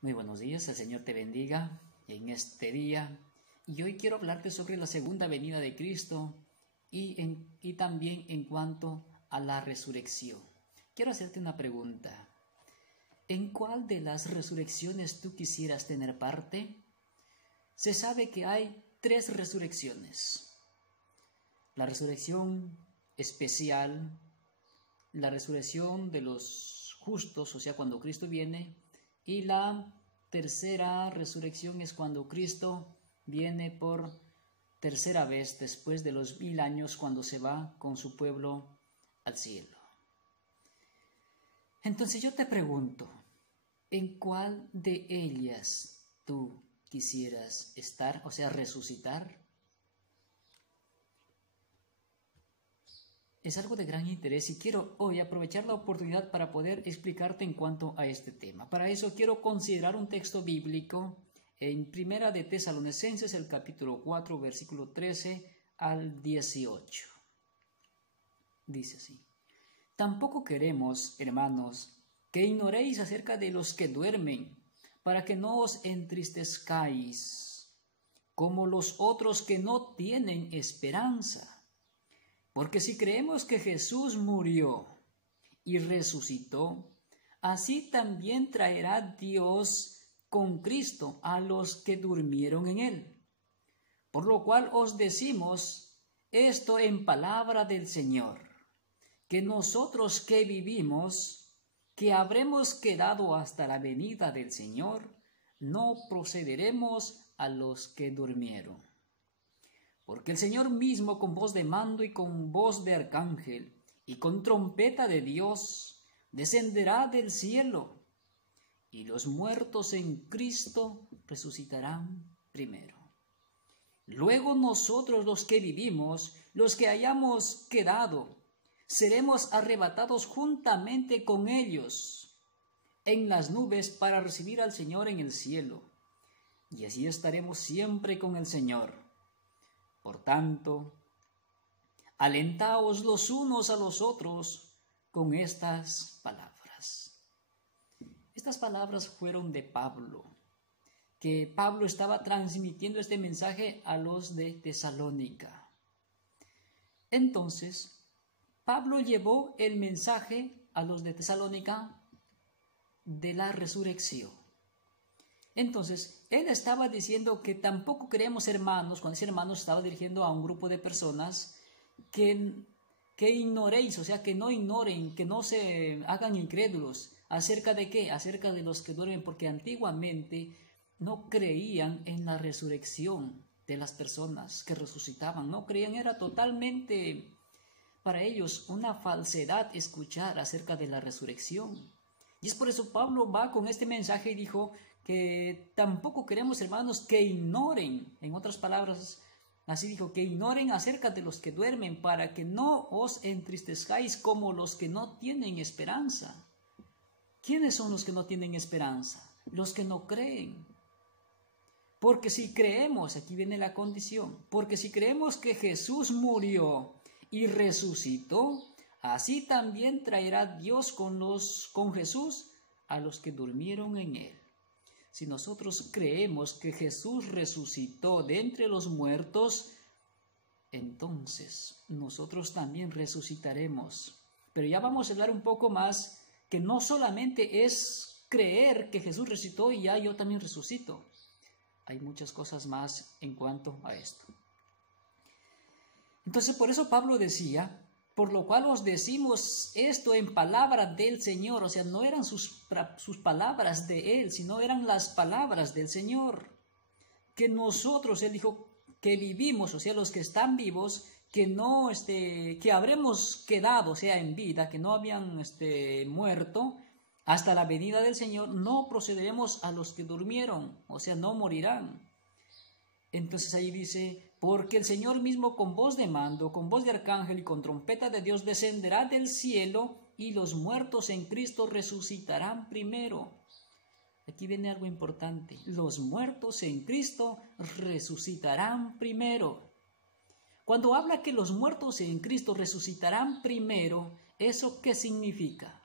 Muy buenos días, el Señor te bendiga en este día. Y hoy quiero hablarte sobre la segunda venida de Cristo y también en cuanto a la resurrección. Quiero hacerte una pregunta. ¿En cuál de las resurrecciones tú quisieras tener parte? Se sabe que hay 3 resurrecciones. La resurrección especial, la resurrección de los justos, o sea, cuando Cristo viene, y la tercera resurrección es cuando Cristo viene por tercera vez después de los 1000 años, cuando se va con su pueblo al cielo. Entonces yo te pregunto, ¿en cuál de ellas tú quisieras estar, o sea, resucitar? Es algo de gran interés y quiero hoy aprovechar la oportunidad para poder explicarte en cuanto a este tema. Para eso quiero considerar un texto bíblico en Primera de Tesalonicenses, el capítulo 4, versículo 13 al 18. Dice así: Tampoco queremos, hermanos, que ignoréis acerca de los que duermen, para que no os entristezcáis, como los otros que no tienen esperanza. Porque si creemos que Jesús murió y resucitó, así también traerá Dios con Cristo a los que durmieron en él. Por lo cual os decimos esto en palabra del Señor, que nosotros que vivimos, que habremos quedado hasta la venida del Señor, no procederemos a los que durmieron. Porque el Señor mismo, con voz de mando y con voz de arcángel y con trompeta de Dios, descenderá del cielo, y los muertos en Cristo resucitarán primero. Luego nosotros los que vivimos, los que hayamos quedado, seremos arrebatados juntamente con ellos en las nubes para recibir al Señor en el cielo, y así estaremos siempre con el Señor. Por tanto, alentaos los unos a los otros con estas palabras. Estas palabras fueron de Pablo, que Pablo estaba transmitiendo este mensaje a los de Tesalónica. Entonces, Pablo llevó el mensaje a los de Tesalónica de la resurrección. Entonces, él estaba diciendo que tampoco queremos hermanos, cuando dice hermanos estaba dirigiendo a un grupo de personas que ignoréis, o sea, que no ignoren, que no se hagan incrédulos. ¿Acerca de qué? Acerca de los que duermen, porque antiguamente no creían en la resurrección de las personas que resucitaban, no creían, era totalmente para ellos una falsedad escuchar acerca de la resurrección. Y es por eso Pablo va con este mensaje y dijo que tampoco queremos, hermanos, que ignoren, en otras palabras, así dijo, que ignoren acerca de los que duermen, para que no os entristezcáis como los que no tienen esperanza. ¿Quiénes son los que no tienen esperanza? Los que no creen. Porque si creemos, aquí viene la condición, porque si creemos que Jesús murió y resucitó, así también traerá Dios con Jesús a los que durmieron en él. Si nosotros creemos que Jesús resucitó de entre los muertos, entonces nosotros también resucitaremos. Pero ya vamos a hablar un poco más, que no solamente es creer que Jesús resucitó y ya yo también resucito. Hay muchas cosas más en cuanto a esto. Entonces por eso Pablo decía: por lo cual os decimos esto en palabra del Señor. O sea, no eran sus palabras de él, sino eran las palabras del Señor. Que nosotros, él dijo, que vivimos, o sea, los que están vivos, que habremos quedado, o sea, en vida, que no habían muerto, hasta la venida del Señor, no procederemos a los que durmieron, o sea, no morirán. Entonces ahí dice: porque el Señor mismo con voz de mando, con voz de arcángel y con trompeta de Dios descenderá del cielo, y los muertos en Cristo resucitarán primero. Aquí viene algo importante: los muertos en Cristo resucitarán primero. Cuando habla que los muertos en Cristo resucitarán primero, ¿eso qué significa?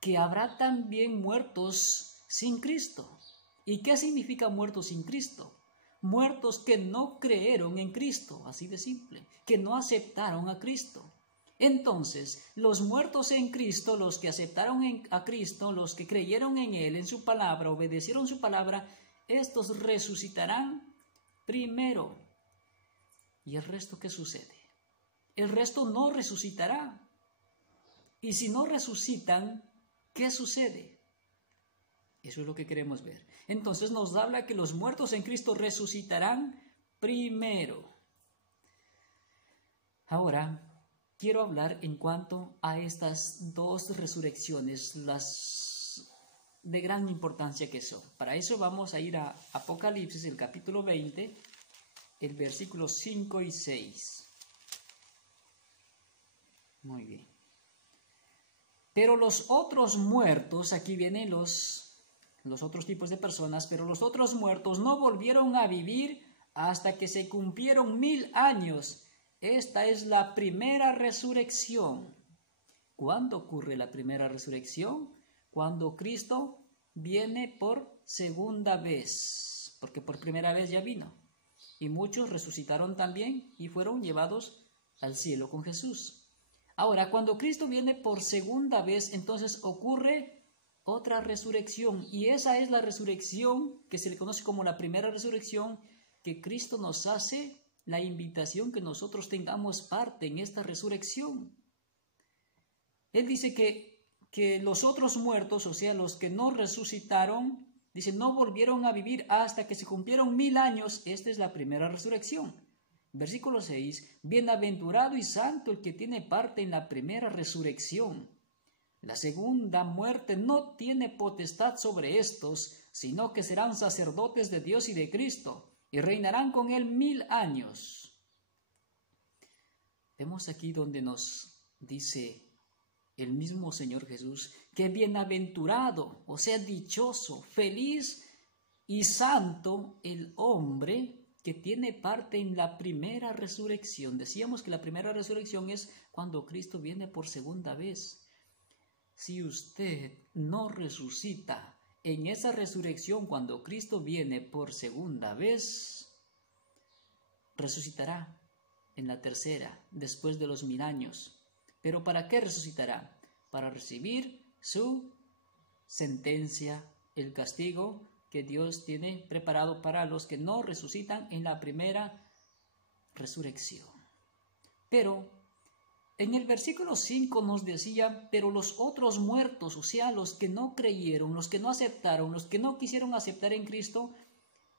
Que habrá también muertos sin Cristo. ¿Y qué significa muertos sin Cristo? Muertos que no creyeron en Cristo, así de simple, que no aceptaron a Cristo. Entonces, los muertos en Cristo, los que aceptaron a Cristo, los que creyeron en Él, en su palabra, obedecieron su palabra, estos resucitarán primero. ¿Y el resto qué sucede? El resto no resucitará. Y si no resucitan, ¿qué sucede? Eso es lo que queremos ver. Entonces nos habla que los muertos en Cristo resucitarán primero. Ahora, quiero hablar en cuanto a estas dos resurrecciones, las de gran importancia que son. Para eso vamos a ir a Apocalipsis, el capítulo 20, el versículo 5 y 6. Muy bien. Pero los otros muertos, aquí vienen los otros tipos de personas, pero los otros muertos no volvieron a vivir hasta que se cumplieron 1000 años. Esta es la primera resurrección. ¿Cuándo ocurre la primera resurrección? Cuando Cristo viene por segunda vez, porque por primera vez ya vino. Y muchos resucitaron también y fueron llevados al cielo con Jesús. Ahora, cuando Cristo viene por segunda vez, entonces ocurre otra resurrección. Y esa es la resurrección que se le conoce como la primera resurrección, que Cristo nos hace la invitación que nosotros tengamos parte en esta resurrección. Él dice que los otros muertos, o sea, los que no resucitaron, dice, no volvieron a vivir hasta que se cumplieron 1000 años. Esta es la primera resurrección. Versículo 6, bienaventurado y santo el que tiene parte en la primera resurrección. La segunda muerte no tiene potestad sobre estos, sino que serán sacerdotes de Dios y de Cristo, y reinarán con él 1000 años. Vemos aquí donde nos dice el mismo Señor Jesús que bienaventurado, o sea, dichoso, feliz y santo el hombre que tiene parte en la primera resurrección. Decíamos que la primera resurrección es cuando Cristo viene por segunda vez. Si usted no resucita en esa resurrección cuando Cristo viene por segunda vez, resucitará en la tercera, después de los 1000 años. ¿Pero para qué resucitará? Para recibir su sentencia, el castigo que Dios tiene preparado para los que no resucitan en la primera resurrección. Pero en el versículo 5 nos decía, pero los otros muertos, o sea, los que no creyeron, los que no aceptaron, los que no quisieron aceptar en Cristo,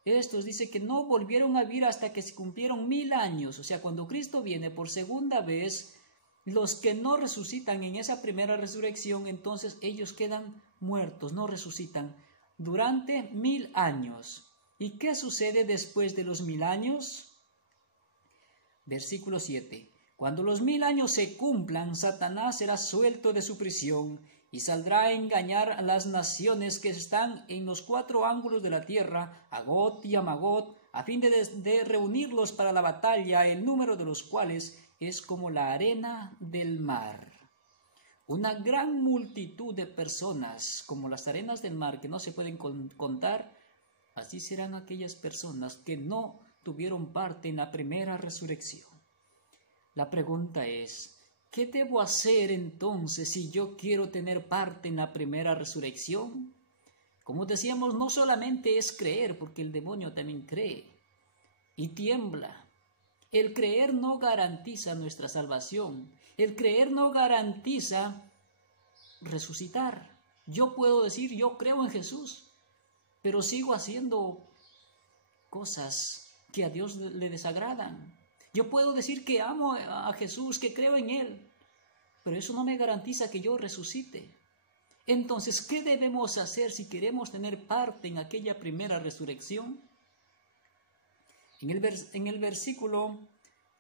estos dice que no volvieron a vivir hasta que se cumplieron 1000 años. O sea, cuando Cristo viene por segunda vez, los que no resucitan en esa primera resurrección, entonces ellos quedan muertos, no resucitan durante 1000 años. ¿Y qué sucede después de los 1000 años? Versículo 7. Cuando los 1000 años se cumplan, Satanás será suelto de su prisión y saldrá a engañar a las naciones que están en los 4 ángulos de la tierra, a Gog y a Magog, a fin de reunirlos para la batalla, el número de los cuales es como la arena del mar. Una gran multitud de personas, como las arenas del mar, que no se pueden contar, así serán aquellas personas que no tuvieron parte en la primera resurrección. La pregunta es, ¿qué debo hacer entonces si yo quiero tener parte en la primera resurrección? Como decíamos, no solamente es creer, porque el demonio también cree y tiembla. El creer no garantiza nuestra salvación. El creer no garantiza resucitar. Yo puedo decir, yo creo en Jesús, pero sigo haciendo cosas que a Dios le desagradan. Yo puedo decir que amo a Jesús, que creo en Él, pero eso no me garantiza que yo resucite. Entonces, ¿qué debemos hacer si queremos tener parte en aquella primera resurrección? En el versículo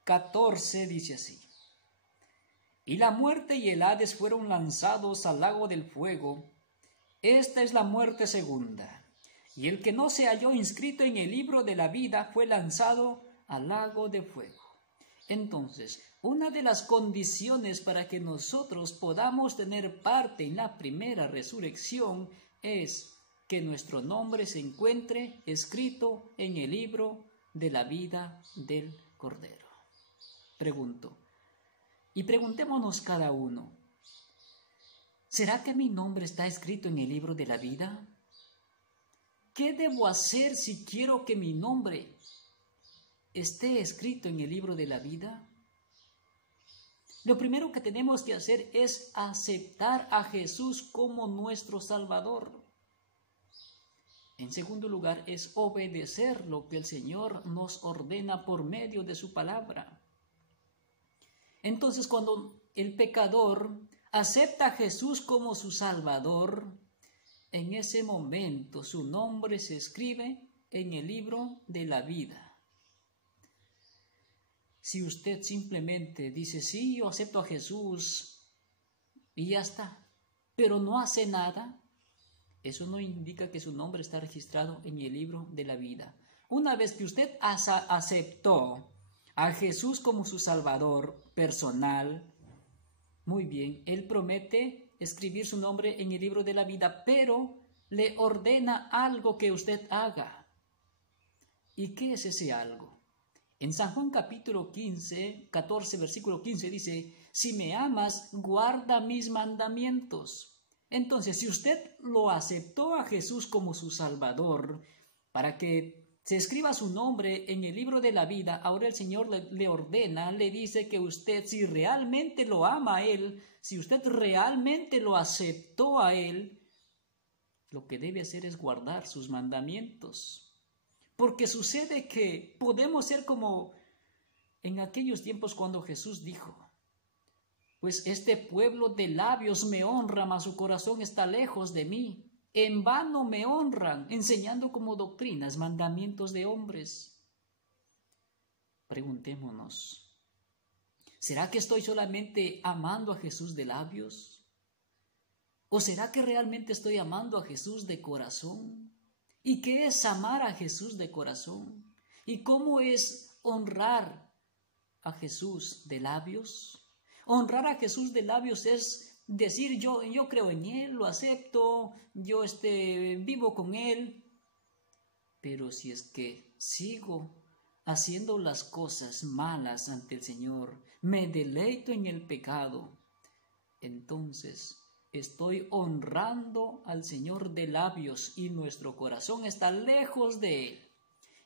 14 dice así: y la muerte y el Hades fueron lanzados al lago del fuego. Esta es la muerte segunda. Y el que no se halló inscrito en el libro de la vida fue lanzado al lago de fuego. Entonces, una de las condiciones para que nosotros podamos tener parte en la primera resurrección es que nuestro nombre se encuentre escrito en el libro de la vida del Cordero. Pregunto, y preguntémonos cada uno, ¿será que mi nombre está escrito en el libro de la vida? ¿Qué debo hacer si quiero que mi nombre esté escrito en el libro de la vida? Lo primero que tenemos que hacer es aceptar a Jesús como nuestro Salvador. En segundo lugar, es obedecer lo que el Señor nos ordena por medio de su palabra. Entonces, cuando el pecador acepta a Jesús como su Salvador, en ese momento su nombre se escribe en el libro de la vida. Si usted simplemente dice, sí, yo acepto a Jesús y ya está, pero no hace nada, eso no indica que su nombre está registrado en el libro de la vida. Una vez que usted aceptó a Jesús como su Salvador personal, muy bien, Él promete escribir su nombre en el libro de la vida, pero le ordena algo que usted haga. ¿Y qué es ese algo? En San Juan capítulo 14, versículo 15 dice, si me amas, guarda mis mandamientos. Entonces, si usted lo aceptó a Jesús como su Salvador, para que se escriba su nombre en el libro de la vida, ahora el Señor le ordena, le dice que usted, si realmente lo ama a Él, si usted realmente lo aceptó a Él, lo que debe hacer es guardar sus mandamientos. Porque sucede que podemos ser como en aquellos tiempos cuando Jesús dijo, pues este pueblo de labios me honra, mas su corazón está lejos de mí. En vano me honran, enseñando como doctrinas mandamientos de hombres. Preguntémonos, ¿será que estoy solamente amando a Jesús de labios? ¿O será que realmente estoy amando a Jesús de corazón? ¿Y qué es amar a Jesús de corazón? ¿Y cómo es honrar a Jesús de labios? Honrar a Jesús de labios es decir, yo creo en Él, lo acepto, yo vivo con Él. Pero si es que sigo haciendo las cosas malas ante el Señor, me deleito en el pecado, entonces estoy honrando al Señor de labios y nuestro corazón está lejos de Él.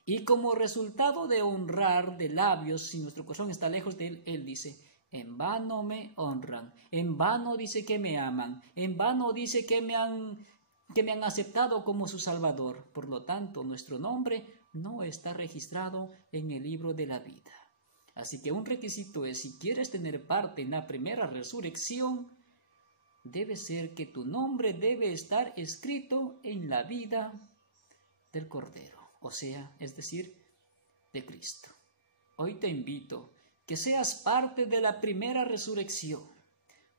Y como resultado de honrar de labios, si nuestro corazón está lejos de Él, Él dice, en vano me honran, en vano dice que me aman, en vano dice que me han aceptado como su Salvador. Por lo tanto, nuestro nombre no está registrado en el libro de la vida. Así que un requisito es, si quieres tener parte en la primera resurrección, debe ser que tu nombre debe estar escrito en la vida del Cordero, o sea, es decir, de Cristo. Hoy te invito que seas parte de la primera resurrección,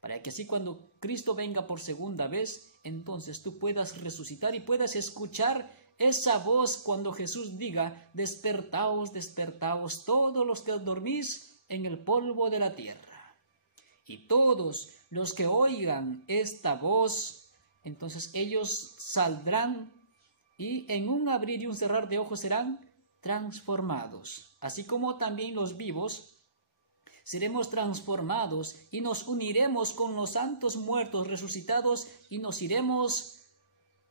para que así cuando Cristo venga por segunda vez, entonces tú puedas resucitar y puedas escuchar esa voz cuando Jesús diga, despertaos, despertaos, todos los que dormís en el polvo de la tierra. Y todos los que oigan esta voz, entonces ellos saldrán y en un abrir y un cerrar de ojos serán transformados. Así como también los vivos seremos transformados y nos uniremos con los santos muertos resucitados y nos iremos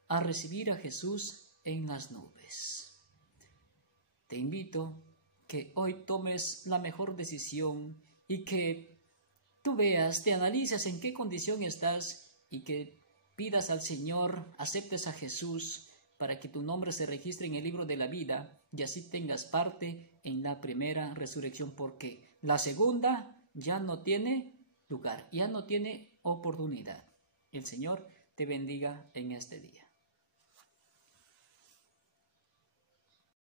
a recibir a Jesús en las nubes. Te invito que hoy tomes la mejor decisión y que tú veas, te analices en qué condición estás y que pidas al Señor, aceptes a Jesús para que tu nombre se registre en el libro de la vida y así tengas parte en la primera resurrección, porque la segunda ya no tiene lugar, ya no tiene oportunidad. El Señor te bendiga en este día.